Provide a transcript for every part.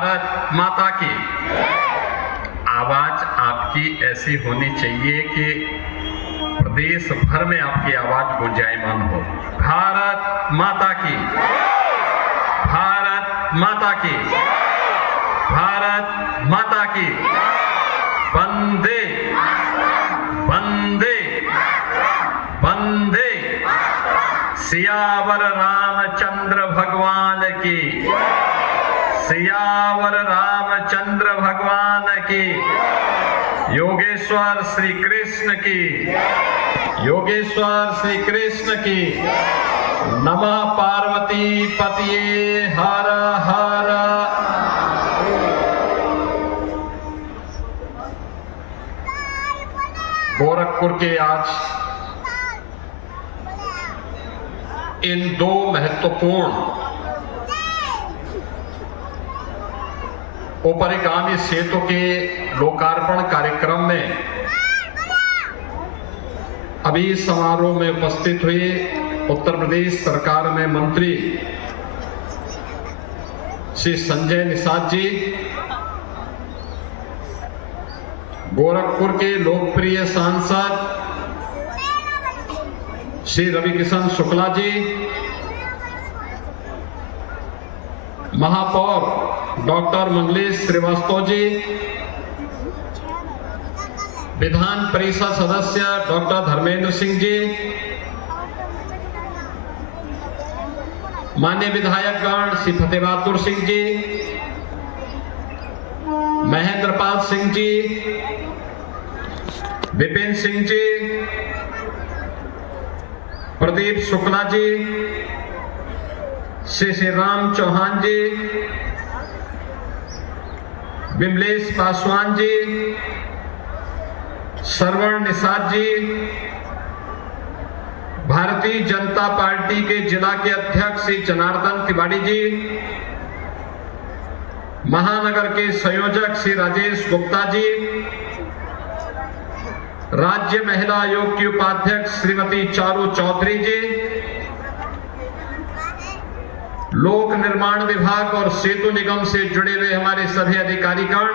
भारत माता की। आवाज आपकी ऐसी होनी चाहिए कि प्रदेश भर में आपकी आवाज गुंजायमान हो। भारत माता की, भारत माता की, भारत माता की। वंदे वंदे वंदे। सियावर रामचंद्र भगवान की, सियावर रामचंद्र भगवान की। योगेश्वर श्री कृष्ण की, योगेश्वर श्री कृष्ण की। नमः पार्वती पतिये हर हर। गोरखपुर के आज इन दो महत्वपूर्ण ऊपरीगामी सेतु के लोकार्पण कार्यक्रम में अभी समारोह में उपस्थित हुए उत्तर प्रदेश सरकार में मंत्री श्री संजय निषाद जी, गोरखपुर के लोकप्रिय सांसद श्री रविकिशन शुक्ला जी, महापौर डॉक्टर मंगलेश श्रीवास्तव जी, विधान परिषद सदस्य डॉक्टर धर्मेंद्र सिंह जी, माननीय विधायकगण श्री फतेह बहादुर सिंह जी, महेंद्र पाल सिंह जी, विपिन सिंह जी, प्रदीप शुक्ला जी, श्री राम चौहान जी, विमलेश पासवान जी, श्रवण निषाद जी, भारतीय जनता पार्टी के जिला के अध्यक्ष श्री जनार्दन तिवारी जी, महानगर के संयोजक श्री राजेश गुप्ता जी, राज्य महिला आयोग की उपाध्यक्ष श्रीमती चारू चौधरी जी, लोक निर्माण विभाग और सेतु निगम से जुड़े हुए हमारे सभी अधिकारीगण,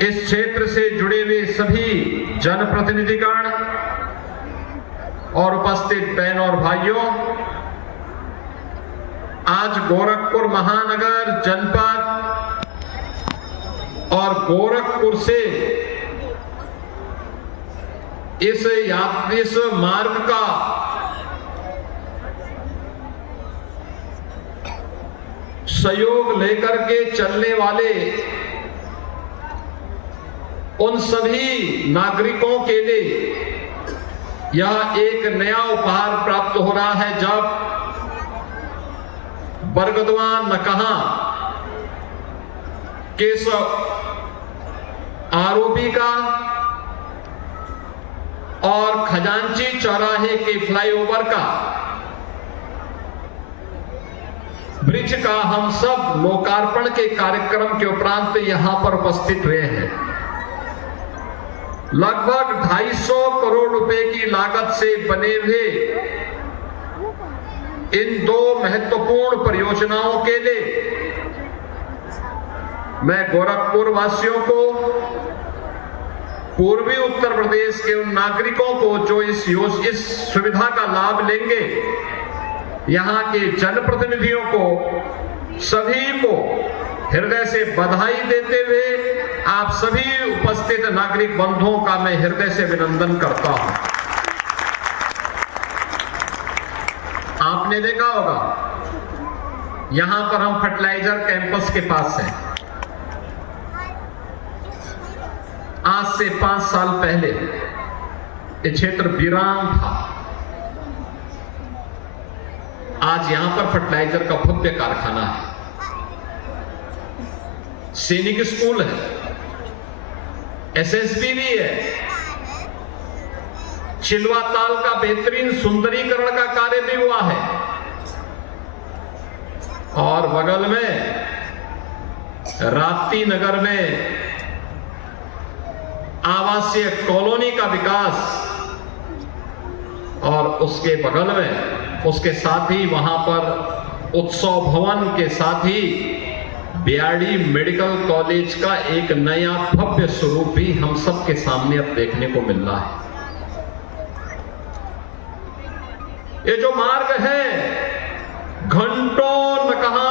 इस क्षेत्र से जुड़े हुए सभी जनप्रतिनिधिगण और उपस्थित बहन और भाइयों, आज गोरखपुर महानगर जनपद और गोरखपुर से इस मार्ग का सहयोग लेकर के चलने वाले उन सभी नागरिकों के लिए यह एक नया उपहार प्राप्त हो रहा है, जब बरगदवा नकहा के आरओबी का और खजांची चौराहे के फ्लाईओवर का ब्रिज का हम सब लोकार्पण के कार्यक्रम के उपरांत यहां पर उपस्थित हुए हैं। लगभग 250 करोड़ रुपए की लागत से बने हुए इन दो महत्वपूर्ण परियोजनाओं के लिए मैं गोरखपुर वासियों को, पूर्वी उत्तर प्रदेश के उन नागरिकों को जो इस सुविधा का लाभ लेंगे, यहां के जनप्रतिनिधियों को, सभी को हृदय से बधाई देते हुए आप सभी उपस्थित नागरिक बंधुओं का मैं हृदय से अभिनंदन करता हूं। आपने देखा होगा, यहां पर हम फर्टिलाइजर कैंपस के पास हैं। आज से 5 साल पहले ये क्षेत्र वीरान था। आज यहां पर फर्टिलाइजर का भव्य कारखाना है, सैनिक स्कूल है, एसएसबी भी है, चिलवा ताल का बेहतरीन सुंदरीकरण का कार्य भी हुआ है, और बगल में राप्ती नगर में आवासीय कॉलोनी का विकास, और उसके बगल में, उसके साथ ही वहां पर उत्सव भवन के साथ ही बीआरडी मेडिकल कॉलेज का एक नया भव्य स्वरूप भी हम सबके सामने अब देखने को मिल रहा है। ये जो मार्ग है, घंटों न कहा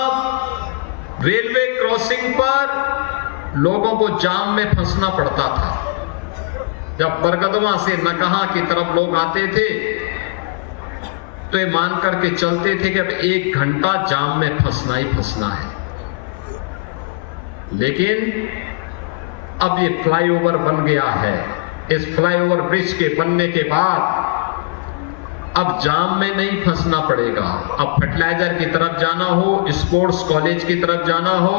रेलवे क्रॉसिंग पर लोगों को जाम में फंसना पड़ता था। जब बरगदवा से नकहा की तरफ लोग आते थे तो ये मान करके चलते थे कि अब 1 घंटा जाम में फंसना ही फंसना है। लेकिन अब ये फ्लाईओवर बन गया है। इस फ्लाईओवर ब्रिज के बनने के बाद अब जाम में नहीं फंसना पड़ेगा। अब फर्टिलाइजर की तरफ जाना हो, स्पोर्ट्स कॉलेज की तरफ जाना हो,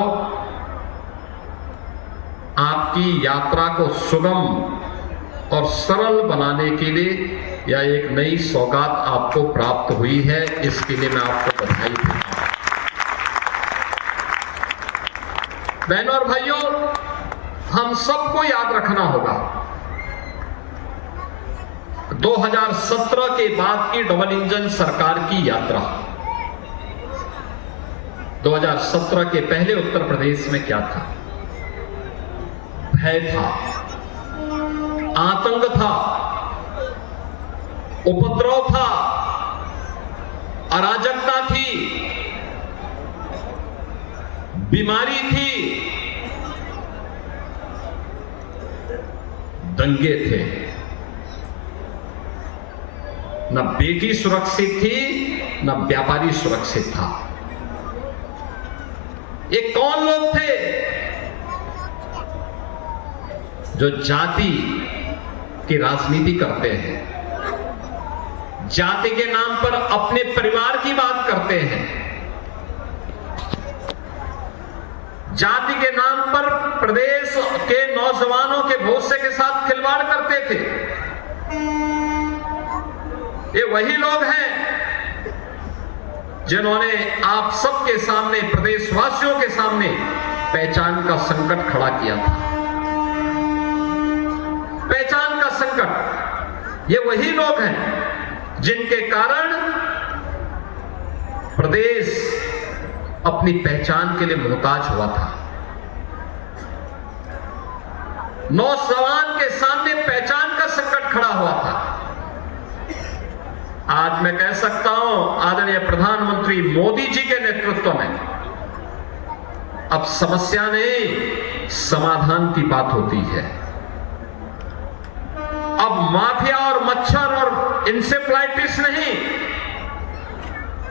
आपकी यात्रा को सुगम और सरल बनाने के लिए यह एक नई सौगात आपको प्राप्त हुई है। इसके लिए मैं आपको बधाई देता हूं। बहनों और भाइयों, हम सबको याद रखना होगा 2017 के बाद की डबल इंजन सरकार की यात्रा। 2017 के पहले उत्तर प्रदेश में क्या था? भय था, आतंक था, उपद्रव था, अराजकता थी, बीमारी थी, दंगे थे। न बेटी सुरक्षित थी, न व्यापारी सुरक्षित था। ये कौन लोग थे जो जाति की राजनीति करते हैं, जाति के नाम पर अपने परिवार की बात करते हैं, जाति के नाम पर प्रदेश के नौजवानों के भविष्य के साथ खिलवाड़ करते थे। ये वही लोग हैं जिन्होंने आप सबके सामने, प्रदेशवासियों के सामने पहचान का संकट खड़ा किया था। पहचान का संकट, ये वही लोग हैं जिनके कारण प्रदेश अपनी पहचान के लिए मोहताज हुआ था। नौजवान के सामने पहचान का संकट खड़ा हुआ था। आज मैं कह सकता हूं, आदरणीय प्रधानमंत्री मोदी जी के नेतृत्व में अब समस्या नहीं, समाधान की बात होती है। अब माफिया और मच्छर और इंसेफ्लाइटिस नहीं,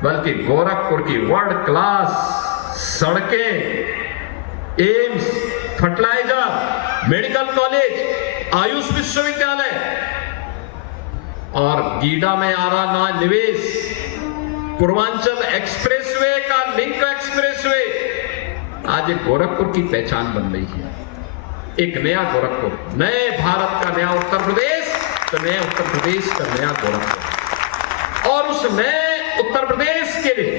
बल्कि गोरखपुर की वर्ल्ड क्लास सड़कें, AIIMS, fertiliser, medical college, Ayush विश्वविद्यालय और गीडा में आ रहा निवेश, पूर्वांचल एक्सप्रेसवे का लिंक एक्सप्रेसवे, आज एक गोरखपुर की पहचान बन रही है। एक नया गोरखपुर, नए भारत का नया उत्तर प्रदेश, तो नए उत्तर प्रदेश का नया गोरखपुर। और उस नए उत्तर प्रदेश के लिए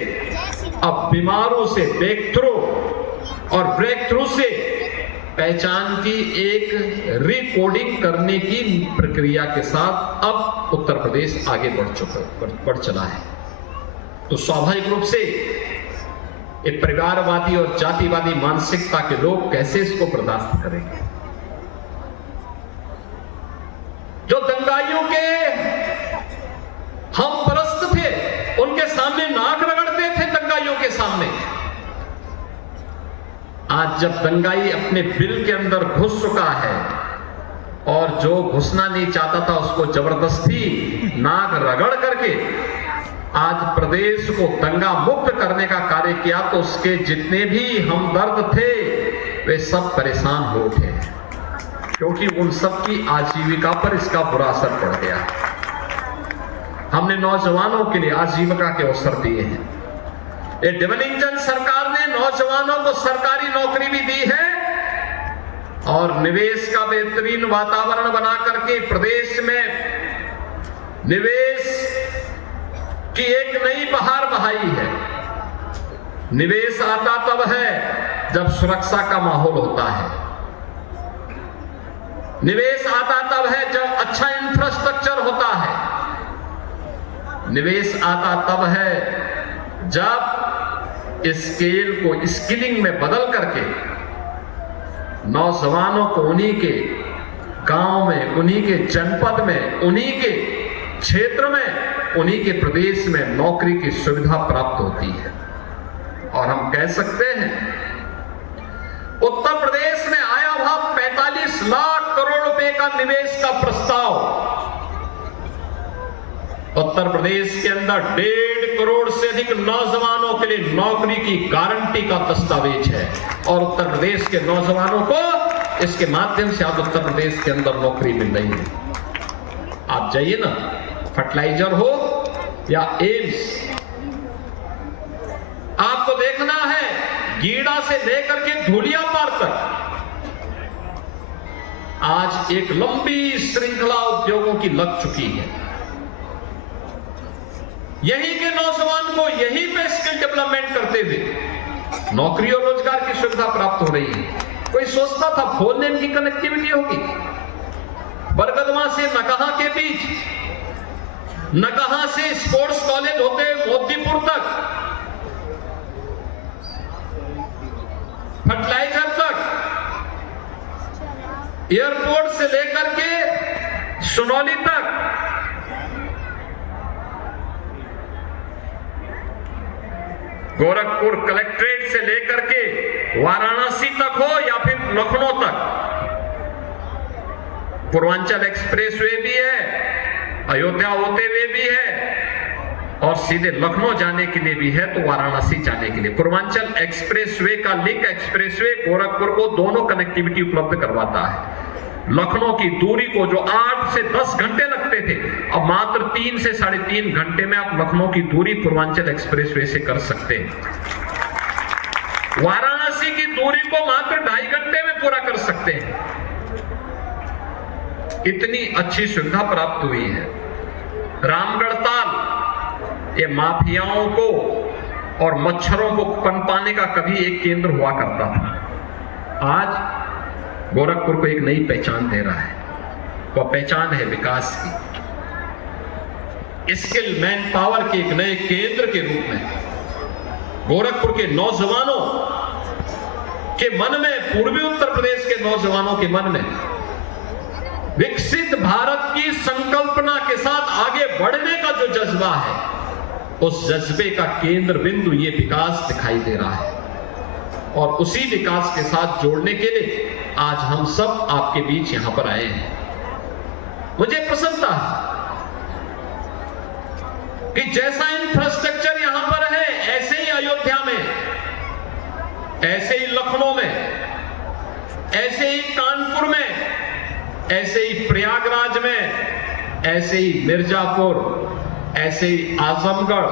अब बीमारों से ब्रेक थ्रू और ब्रेक थ्रू से पहचान की एक रिकोडिंग करने की प्रक्रिया के साथ अब उत्तर प्रदेश आगे बढ़ चला है। तो स्वाभाविक रूप से एक परिवारवादी और जातिवादी मानसिकता के लोग कैसे इसको बर्दाश्त करेंगे? जो दंगाइयों के हम परस्त थे, उनके सामने नाक रगड़ते थे दंगाइयों के सामने। आज जब दंगाई अपने बिल के अंदर घुस चुका है और जो घुसना नहीं चाहता था उसको जबरदस्ती नाक रगड़ करके आज प्रदेश को दंगा मुक्त करने का कार्य किया, तो उसके जितने भी हमदर्द थे वे सब परेशान हो उठे, क्योंकि उन सब की आजीविका पर इसका बुरा असर पड़ गया। हमने नौजवानों के लिए आजीविका के अवसर दिए हैं। ये डबल इंजन सरकार ने नौजवानों को सरकारी नौकरी भी दी है और निवेश का बेहतरीन वातावरण बना करके प्रदेश में निवेश की एक नई बहार बहाई है। निवेश आता तब है जब सुरक्षा का माहौल होता है। निवेश आता तब है जब अच्छा इंफ्रास्ट्रक्चर होता है। निवेश आता तब है जब स्केल को स्किलिंग में बदल करके नौजवानों को उन्हीं के गांव में, उन्हीं के जनपद में, उन्हीं के क्षेत्र में, उन्हीं के प्रदेश में नौकरी की सुविधा प्राप्त होती है। और हम कह सकते हैं उत्तर प्रदेश में आया हुआ 45 लाख करोड़ रुपए का निवेश का प्रस्ताव, उत्तर प्रदेश के अंदर 1.5 करोड़ से अधिक नौजवानों के लिए नौकरी की गारंटी का दस्तावेज है। और उत्तर प्रदेश के नौजवानों को इसके माध्यम से आज उत्तर प्रदेश के अंदर नौकरी मिल रही है। आप जाइए ना, फर्टिलाइजर हो या एम्स, आपको देखना है गीड़ा से लेकर के धूलियापार तक आज एक लंबी श्रृंखला उद्योगों की लग चुकी है। यही के नौजवान को यही पे स्किल डेवलपमेंट करते हुए नौकरी और रोजगार की सुविधा प्राप्त हो रही है। कोई सोचता था 4 लेन की कनेक्टिविटी होगी बरगदवा से नकहा के बीच, नकहा से स्पोर्ट्स कॉलेज होते मोतीपुर तक, फर्टिलाइजर तक, एयरपोर्ट से लेकर के सुनौली तक, गोरखपुर कलेक्ट्रेट से लेकर के वाराणसी तक हो या फिर लखनऊ तक, पूर्वांचल एक्सप्रेसवे भी है, अयोध्या होते हुए भी है और सीधे लखनऊ जाने के लिए भी है, तो वाराणसी जाने के लिए पूर्वांचल एक्सप्रेसवे का लिंक एक्सप्रेसवे गोरखपुर को दोनों कनेक्टिविटी उपलब्ध करवाता है। लखनऊ की दूरी को जो 8 से 10 घंटे लगते थे, अब मात्र 3 से 3.5 घंटे में आप लखनऊ की दूरी पूर्वांचल एक्सप्रेसवे से कर सकते हैं। वाराणसी की दूरी को मात्र 2.5 घंटे में पूरा कर सकते हैं। इतनी अच्छी सुविधा प्राप्त हुई है। रामगढ़ ताल ये माफियाओं को और मच्छरों को पनपाने का कभी एक केंद्र हुआ करता था, आज गोरखपुर को एक नई पहचान दे रहा है। वह पहचान है विकास की, स्किल मैन पावर के एक नए केंद्र के रूप में गोरखपुर के नौजवानों के मन में, पूर्वी उत्तर प्रदेश के नौजवानों के मन में विकसित भारत की संकल्पना के साथ आगे बढ़ने का जो जज्बा है, उस जज्बे का केंद्र बिंदु ये विकास दिखाई दे रहा है। और उसी विकास के साथ जोड़ने के लिए आज हम सब आपके बीच यहां पर आए हैं। मुझे प्रसन्नता है कि जैसा इंफ्रास्ट्रक्चर यहां पर है, ऐसे ही अयोध्या में, ऐसे ही लखनऊ में, ऐसे ही कानपुर में, ऐसे ही प्रयागराज में, ऐसे ही मिर्जापुर, ऐसे ही आजमगढ़,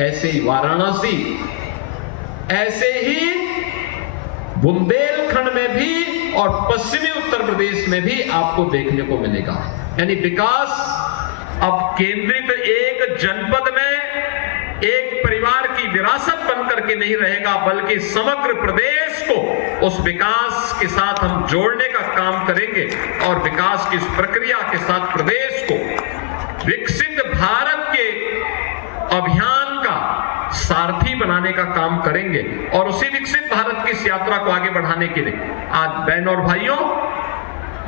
ऐसे ही वाराणसी, ऐसे ही बुंदेलखंड में भी और पश्चिमी उत्तर प्रदेश में भी आपको देखने को मिलेगा। यानी विकास अब केंद्रित एक जनपद में एक परिवार की विरासत बनकर के नहीं रहेगा, बल्कि समग्र प्रदेश को उस विकास के साथ हम जोड़ने का काम करेंगे और विकास की इस प्रक्रिया के साथ प्रदेश को विकसित भारत के अभियान का सारथी बनाने का काम करेंगे। और उसी विकसित भारत की इस यात्रा को आगे बढ़ाने के लिए आज बहनों और भाइयों,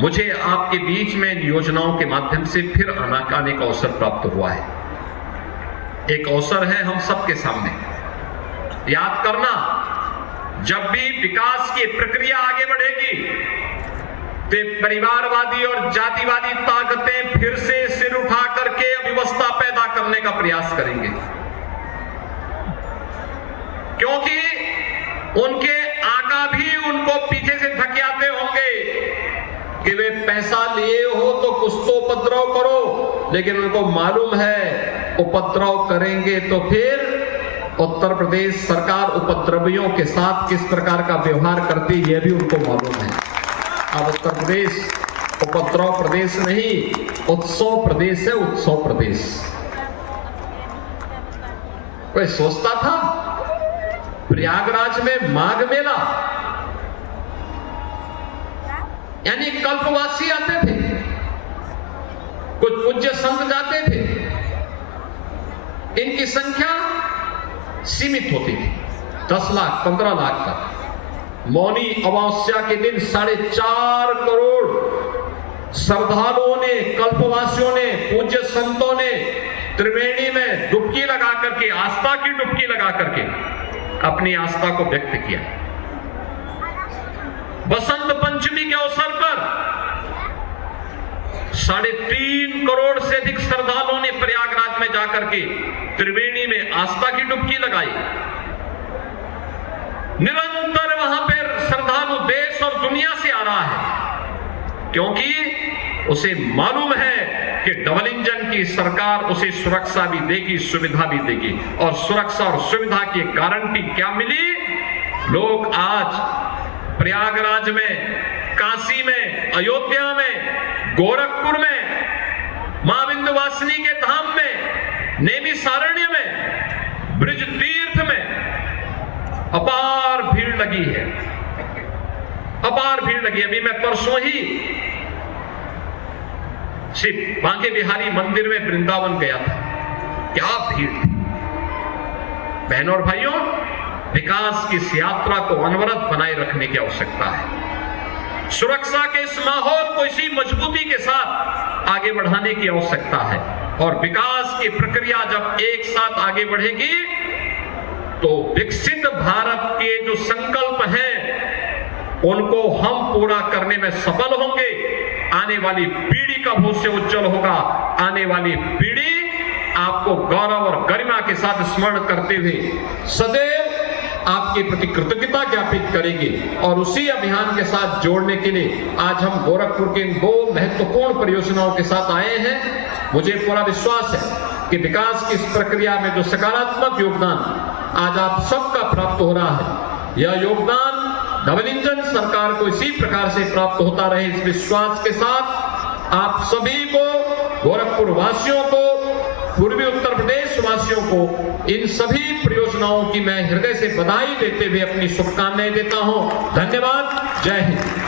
मुझे आपके बीच में इन योजनाओं के माध्यम से फिर आने का अवसर प्राप्त हुआ है। एक अवसर है हम सबके सामने, याद करना, जब भी विकास की प्रक्रिया आगे बढ़ेगी तो परिवारवादी और जातिवादी ताकतें फिर से सिर उठा करके अव्यवस्था पैदा करने का प्रयास करेंगे, क्योंकि उनके आका भी उनको पीछे से धकेलते होंगे कि वे पैसा लिए हो तो कुछ तो उपद्रव करो, लेकिन उनको मालूम है उपद्रव करेंगे तो फिर उत्तर प्रदेश सरकार उपद्रवियों के साथ किस प्रकार का व्यवहार करती है, यह भी उनको मालूम है। अब उत्तर प्रदेश उपद्रव प्रदेश नहीं, उत्सव प्रदेश है, उत्सव प्रदेश। कोई सोचता था प्रयागराज में माघ मेला, यानी कल्पवासी आते थे, कुछ पूज्य संत जाते थे, इनकी संख्या सीमित होती थी, 10 लाख 15 लाख तक। मौनी अमावस्या के दिन 4.5 करोड़ श्रद्धालुओं ने, कल्पवासियों ने, पूज्य संतों ने त्रिवेणी में डुबकी लगा करके, आस्था की डुबकी लगा करके अपनी आस्था को व्यक्त किया। बसंत पंचमी के अवसर पर 3.5 करोड़ से अधिक श्रद्धालुओं ने प्रयागराज में जाकर के त्रिवेणी में आस्था की डुबकी लगाई। निरंतर वहां पर श्रद्धालु देश और दुनिया से आ रहा है, क्योंकि उसे मालूम है कि डबल इंजन की सरकार उसे सुरक्षा भी देगी, सुविधा भी देगी। और सुरक्षा और सुविधा की गारंटी क्या मिली? लोग आज प्रयागराज में, काशी में, अयोध्या में, गोरखपुर में, मां विंध्यवासिनी के धाम में, नैमिषारण्य में, ब्रज तीर्थ में अपार भीड़ लगी है, अपार भीड़ लगी। अभी मैं परसों ही श्री बांके बिहारी मंदिर में वृंदावन गया था, क्या भीड़ थी। बहनों और भाइयों, विकास की इस यात्रा को अनवरत बनाए रखने की आवश्यकता है। सुरक्षा के इस माहौल को इसी मजबूती के साथ आगे बढ़ाने की आवश्यकता है। और विकास की प्रक्रिया जब एक साथ आगे बढ़ेगी तो विकसित भारत के जो संकल्प हैं उनको हम पूरा करने में सफल होंगे। आने वाली पीढ़ी का भविष्य उज्जवल होगा। आने वाली पीढ़ी आपको गौरव और गरिमा के साथ स्मरण करते हुए सदैव आपके प्रति कृतज्ञता ज्ञापित करेंगे। और उसी अभियान के साथ जोड़ने के लिए आज हम गोरखपुर के इन 2 महत्वपूर्ण परियोजनाओं के साथ आए हैं। मुझे पूरा विश्वास है कि विकास की इस प्रक्रिया में जो सकारात्मक योगदान आज आप सबका प्राप्त हो रहा है, यह योगदान डबल इंजन सरकार को इसी प्रकार से प्राप्त होता रहे, इस विश्वास के साथ आप सभी को, गोरखपुर वासियों को, पूर्वी उत्तर प्रदेश वासियों को इन सभी परियोजनाओं की मैं हृदय से बधाई देते हुए अपनी शुभकामनाएं देता हूं। धन्यवाद। जय हिंद।